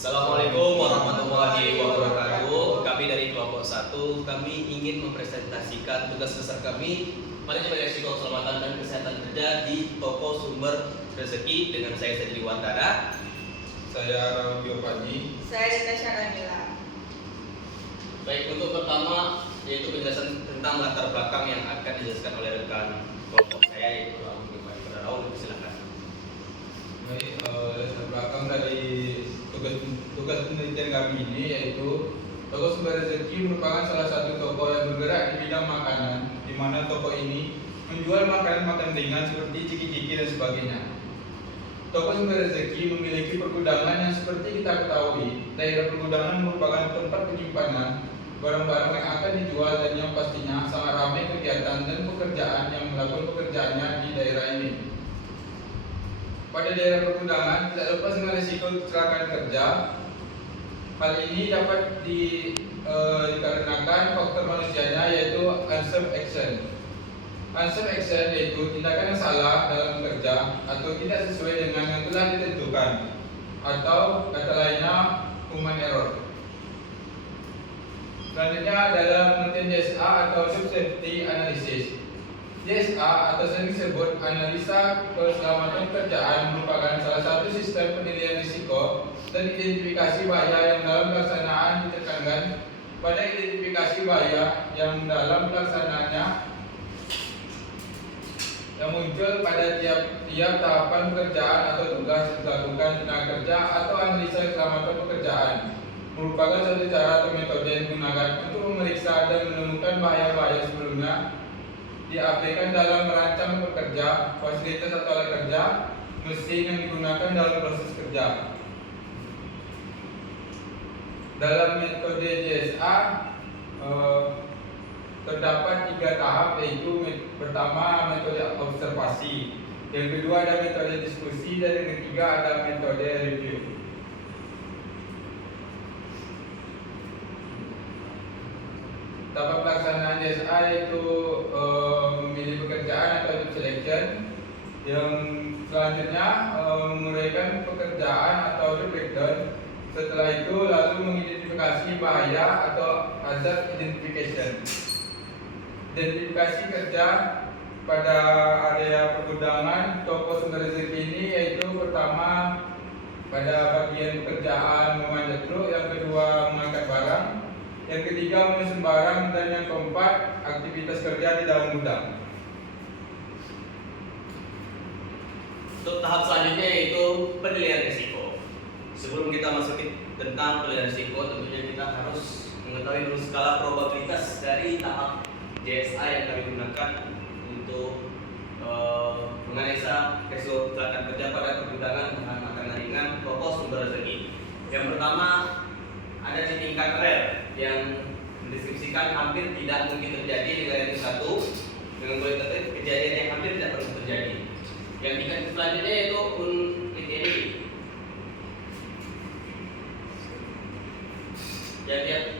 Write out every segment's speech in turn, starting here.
Assalamualaikum warahmatullahi wabarakatuh. Kami dari kelompok 1, kami ingin mempresentasikan tugas besar kami manajemen risiko keselamatan dan kesehatan kerja di toko sumber rezeki dengan saya Sadri Wardana. Saya Raubio Panji. Saya Natasha Kamila. Baik, untuk pertama yaitu penjelasan tentang latar belakang yang akan dijelaskan oleh rekan kelompok saya yaitu Agung Pada Raul. Silakan. Baik, latar belakang dari tugas penelitian kami ini yaitu toko sumber rezeki merupakan salah satu toko yang bergerak di bidang makanan, di mana toko ini menjual makanan ringan seperti ciki-ciki dan sebagainya. Toko sumber rezeki memiliki pergudangan yang seperti kita ketahui, daerah pergudangan merupakan tempat penyimpanan barang-barang yang akan dijual dan yang pastinya sangat ramai kegiatan dan pekerjaan yang melakukan pekerjaannya di daerah ini. Pada daerah pergudangan tidak lepas dengan risiko kecelakaan kerja. Hal ini dapat dikarenakan faktor manusianya yaitu unserved action. Unserved action yaitu tindakan yang salah dalam bekerja atau tidak sesuai dengan yang telah ditentukan, atau kata lainnya human error. Selanjutnya adalah penelitian JSA atau Job Safety Analysis. JSA atau sering disebut analisa keselamatan kerjaan merupakan salah satu sistem penilaian risiko dan identifikasi bahaya yang dalam pelaksanaan ditekankan pada identifikasi bahaya yang dalam pelaksanaannya yang muncul pada tiap tahapan pekerjaan atau tugas yang dilakukan tenaga kerja atau analisa keselamatan pekerjaan merupakan satu cara atau metode yang digunakan untuk memeriksa dan menemukan bahaya-bahaya sebelumnya diabaikan dalam merancang pekerja, fasilitas atau alat kerja, mesin yang digunakan dalam proses kerja. Dalam metode JSA terdapat 3 tahap, yaitu pertama metode observasi, yang kedua ada metode diskusi, dan yang ketiga ada metode review. Tahap pelaksanaan JSA yaitu memilih pekerjaan atau job selection, yang selanjutnya menguraikan pekerjaan atau job breakdown. Setelah itu lalu mengidentifikasi bahaya atau hazard identification. Identifikasi kerja pada area pergudangan toko sumber rezeki ini yaitu pertama pada bagian pekerjaan memanjat truk, yang kedua mengangkat barang, yang ketiga menyusun barang, dan yang keempat aktivitas kerja di dalam gudang. Untuk tahap selanjutnya yaitu penilaian risiko. Sebelum kita masuk tentang penilaian risiko, tentunya kita harus mengetahui dulu skala probabilitas dari tahap JSA yang kami gunakan untuk menganalisa risiko kecelakaan kerja pada pergudangan bahan makanan ringan toko sumber rezeki. Yang pertama ada di tingkat rare yang mendeskripsikan hampir tidak mungkin terjadi dengan rating 1 dengan kualitatif kejadian yang hampir tidak pernah terjadi. Yang tingkat selanjutnya yaitu unlikely. Jadi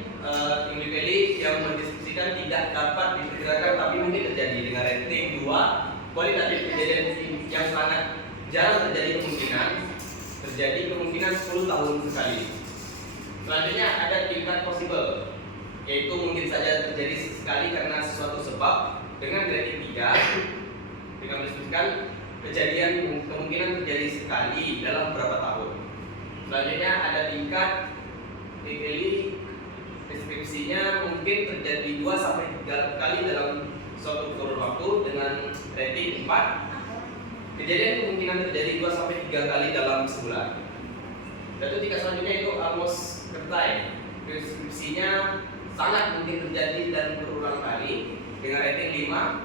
unlikely yang mendeskripsikan tidak dapat diperkirakan tapi mungkin terjadi dengan rating 2 kualitatif kejadian yang sangat jarang terjadi kemungkinan 10 tahun sekali. Selanjutnya ada tingkat possible, yaitu mungkin saja terjadi sekali karena sesuatu sebab dengan rating 3 dengan mendeskripsikan kejadian kemungkinan terjadi sekali dalam beberapa tahun. Selanjutnya ada tingkat likely, deskripsinya mungkin terjadi 2 sampai 3 kali dalam suatu kurun waktu dengan rating 4. Kejadian kemungkinan terjadi 2 sampai 3 kali dalam sebulan. Dan tingkat selanjutnya itu almost certain, deskripsinya sangat mungkin terjadi dan berulang kali dengan rating 5,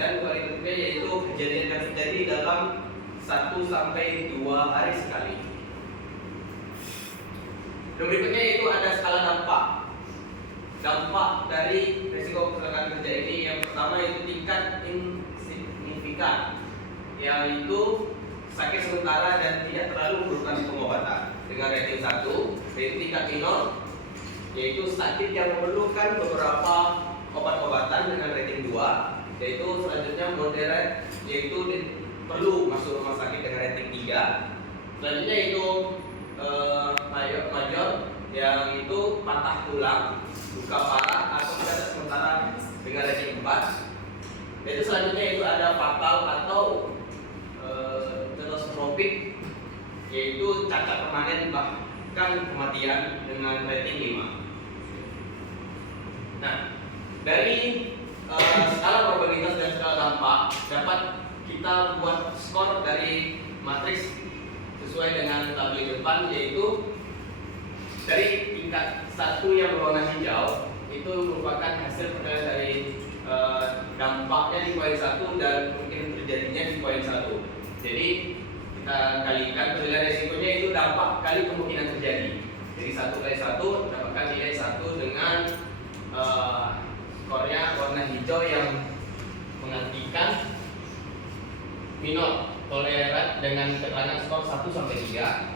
dan kualitatifnya yaitu kejadian yang terjadi dalam 1 sampai 2 hari sekali. Dan berikutnya yaitu ada skala dampak dari risiko kecelakaan kerja ini. Yang pertama yaitu tingkat insignifikan, yaitu sakit sementara dan tidak terlalu memerlukan pengobatan dengan rating 1, yaitu tingkat minor, yaitu sakit yang memerlukan beberapa obat-obatan dengan rating 2, yaitu selanjutnya moderate, yaitu perlu masuk rumah sakit dengan rating 3. Selanjutnya itu yang itu patah tulang, luka parah atau cacat sementara dengan rating 4. Itu selanjutnya itu ada fatal atau catastrophic, yaitu cacat permanen bahkan kematian dengan rating 5. Nah, dari skala probabilitas dan skala dampak dapat kita buat skor dari matriks sesuai dengan tabel depan, yaitu dari tingkat 1 yang berwarna hijau itu merupakan hasil penilaian dari dampaknya di poin 1 dan mungkin terjadinya di poin 1. Jadi kita kalikan penilaian resikonya itu dampak kali kemungkinan terjadi. Jadi 1 kali 1 dapatkan nilai 1 dengan skornya warna hijau yang mengartikan minor, toleran dengan keterangan skor 1 sampai 3.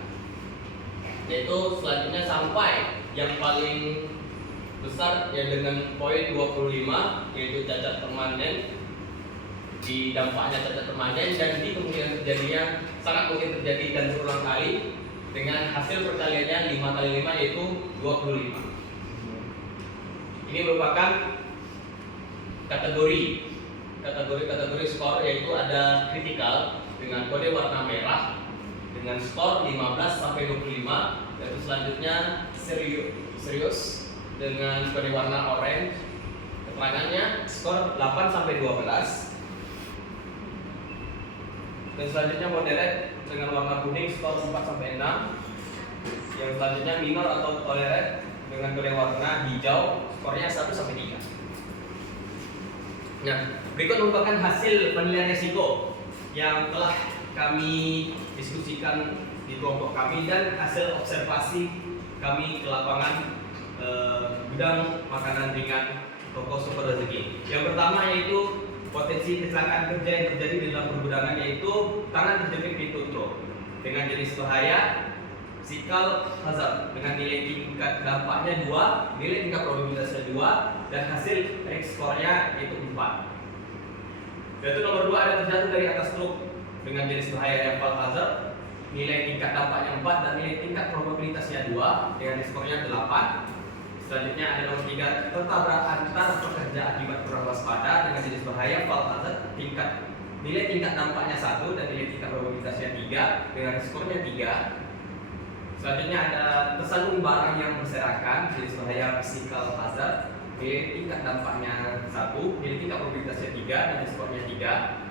Yaitu selanjutnya sampai yang paling besar ya dengan poin 25, yaitu cacat permanen, di dampaknya cacat permanen dan di kemungkinan terjadinya sangat mungkin terjadi dan berulang kali dengan hasil perkaliannya 5 kali 5 yaitu 25. Ini merupakan kategori skor, yaitu ada kritikal dengan kode warna merah dengan skor 15 sampai 25, dan selanjutnya serius dengan kode warna orange, keterangannya skor 8 sampai 12. Dan selanjutnya moderate dengan warna kuning skor 4 sampai 6. Yang selanjutnya minor atau tolerate dengan kode warna hijau, skornya 1 sampai 3. Nah, berikut merupakan hasil penilaian risiko yang telah kami diskusikan di kelompok kami dan hasil observasi kami ke lapangan gudang makanan ringan toko Super Rezeki. Yang pertama yaitu potensi kecelakaan kerja yang terjadi di dalam pergudangan, yaitu tangan terjepit pintu truk dengan jenis bahaya physical hazard dengan nilai tingkat dampaknya 2, nilai tingkat probabilitasnya 2, dan hasil risk skornya yaitu 4. Yaitu nomor 2 ada terjatuh dari atas truk dengan jenis bahaya yang fatal hazard, nilai tingkat dampaknya 4 dan nilai tingkat probabilitasnya 2 dengan skornya 8. Selanjutnya ada nomor 3 tertabrak antar pekerja akibat kurang waspada dengan jenis bahaya fatal hazard, nilai tingkat dampaknya 1 dan nilai tingkat probabilitasnya 3 dengan skornya 3. Selanjutnya ada tersandung barang yang berserakan, jenis bahaya physical hazard, nilai tingkat dampaknya 1, nilai tingkat probabilitasnya 3 dan skornya 3.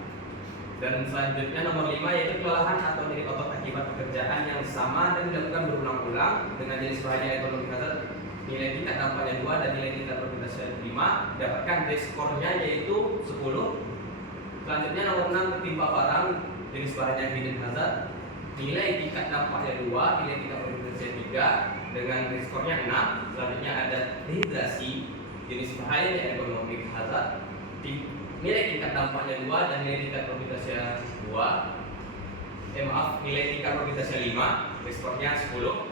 Dan selanjutnya nomor 5 yaitu kelelahan atau nyeri otot akibat pekerjaan yang sama dan dilakukan berulang-ulang dengan jenis bahaya ekonomi hazard, nilai tingkat dampaknya 2 dan nilai tingkat probabilitasnya 5, dapatkan skornya yaitu 10. Selanjutnya nomor 6 tertimpa barang, jenis bahaya hidden hazard, nilai tingkat dampaknya 2, nilai tingkat probabilitasnya 3 dengan skornya 6. Selanjutnya ada dehidrasi, jenis bahaya ekonomi hazard, nilai tingkat dampaknya 2 dan nilai tingkat probabilitasnya 2. Nilai tingkat probabilitasnya 5, skornya 10.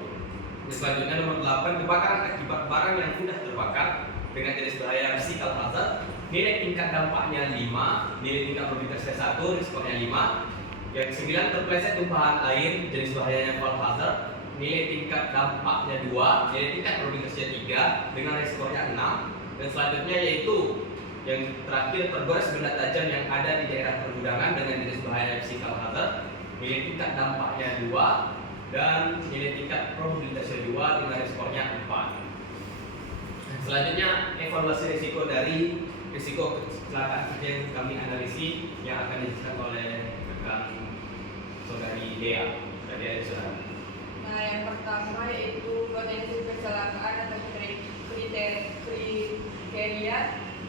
Selanjutnya nomor 8 kebakaran akibat barang yang mudah terbakar dengan jenis bahaya physical hazard, nilai tingkat dampaknya 5, nilai tingkat probabilitasnya 1, skornya 5. Yang 9 terpleset tumpahan air, jenis bahayanya fatal hazard, nilai tingkat dampaknya 2, nilai tingkat probabilitasnya 3 dengan skornya 6. Dan selanjutnya yaitu yang terakhir tergores benda tajam yang ada di daerah pergudangan dengan jenis bahaya physical hazard, nilai tingkat dampaknya 2 dan nilai tingkat probabilitasnya 2 dengan skornya 4. Selanjutnya evaluasi risiko dari risiko kecelakaan kerja yang kami analisis yang akan dijelaskan oleh rekan saudari Dea. Tadi ada saudara. Nah, yang pertama yaitu potensi kecelakaan atau kriteria.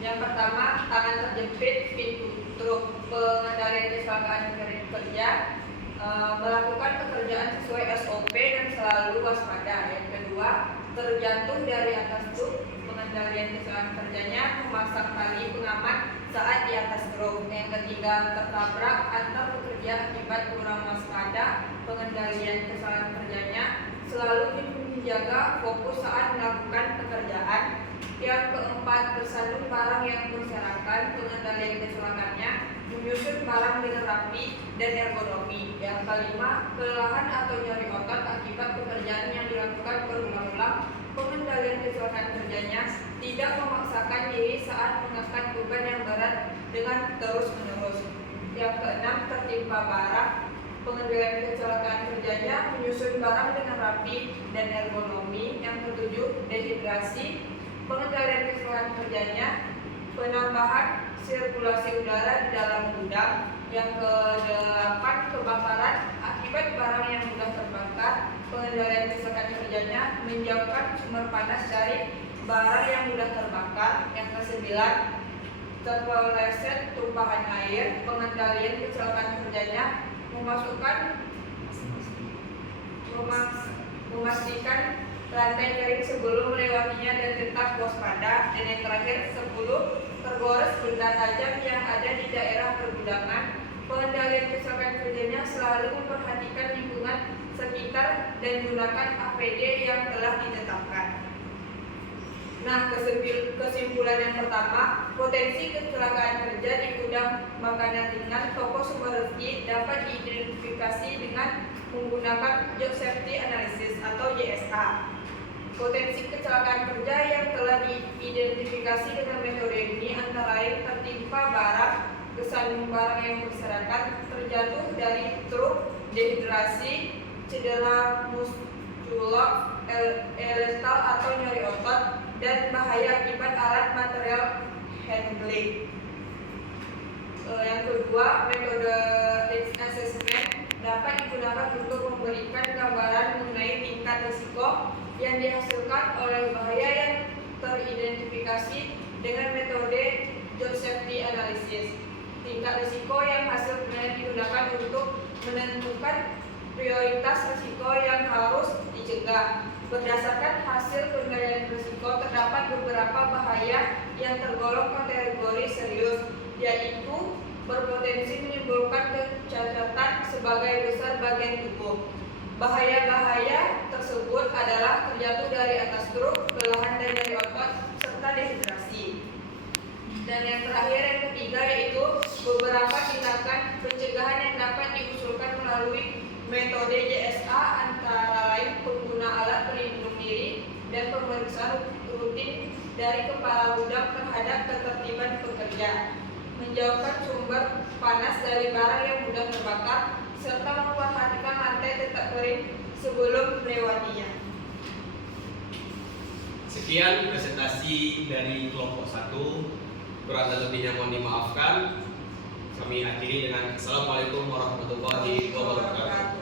Yang pertama, tangan terjepit pintu truk, pengendalian kecelakaan kerja, melakukan pekerjaan sesuai SOP dan selalu waspada. Yang kedua, terjatuh dari atas truk, pengendalian kecelakaan kerjanya, memasang tali pengaman saat di atas truk. Yang ketiga, tertabrak antar pekerja akibat kurang waspada, pengendalian kecelakaan kerjanya, selalu menjaga fokus saat melakukan pekerjaan. Yang keempat, tersandung barang yang berserakan, pengendalian kecelakaannya, menyusun barang dengan rapi dan ergonomi. Yang kelima, kelelahan atau nyeri otot akibat pekerjaan yang dilakukan berulang-ulang kecelakaan kerjanya tidak memaksakan diri saat mengangkat beban yang berat dengan terus-menerus. Yang keenam, tertimpa barang. Pengendalian kecelakaan kerjanya menyusun barang dengan rapi dan ergonomi. Yang ketujuh, dehidrasi. Pengendalian kecelakaan kerjanya penambahan sirkulasi udara di dalam gudang. Yang kedelapan, kebakaran akibat barang yang mudah terbakar. Pengendalian kecelakaan kerjanya menjauhkan sumber panas dari barang yang mudah terbakar. Yang kesembilan, terpeleset tumpahan air. Pengendalian kecelakaan kerjanya memastikan lantai kering sebelum melewatinya dan tetap waspada. Dan yang terakhir, 10, tergores benda tajam yang ada di daerah pergudangan. Pengendalian kecelakaan kerjanya selalu memperhatikan lingkungan sekitar dan gunakan APD yang telah ditetapkan. Nah, kesimpulan yang pertama, potensi kecelakaan kerja di gudang makanan ringan toko sumber rezeki dapat diidentifikasi dengan menggunakan Job Safety Analysis atau JSA. Potensi kecelakaan kerja yang telah diidentifikasi dengan metode ini antara lain tertimpa barang, kesandung barang yang berserakan, terjatuh dari truk, dehidrasi, cedera muskulok, eletal atau nyeri otot, dan bahaya akibat alat material handling. Yang kedua, metode risk assessment dapat digunakan untuk memberikan gambaran mengenai tingkat risiko yang dihasilkan oleh bahaya yang teridentifikasi dengan metode Job Safety Analysis. Tingkat risiko yang hasilnya digunakan untuk menentukan prioritas risiko yang harus dicegah. Berdasarkan hasil penilaian risiko, terdapat beberapa bahaya yang tergolong kategori serius, yaitu berpotensi menimbulkan kecacatan sebagai besar bagian tubuh. Bahaya-bahaya tersebut adalah terjatuh dari atas truk, kelelahan dan nyeri otot, serta dehidrasi. Dan yang terakhir, yang ketiga, yaitu beberapa tindakan pencegahan yang dapat diusulkan melalui metode JSA antara lain pengguna alat pelindung diri dan pemeriksaan rutin dari kepala gudang terhadap ketertiban pekerja, menjauhkan sumber panas dari barang yang mudah terbakar, serta memperhatikan lantai tetap kering sebelum melewatinya. Sekian presentasi dari kelompok 1. Kurang dan lebihnya mohon dimaafkan. Kami akhiri dengan Assalamualaikum warahmatullahi wabarakatuh.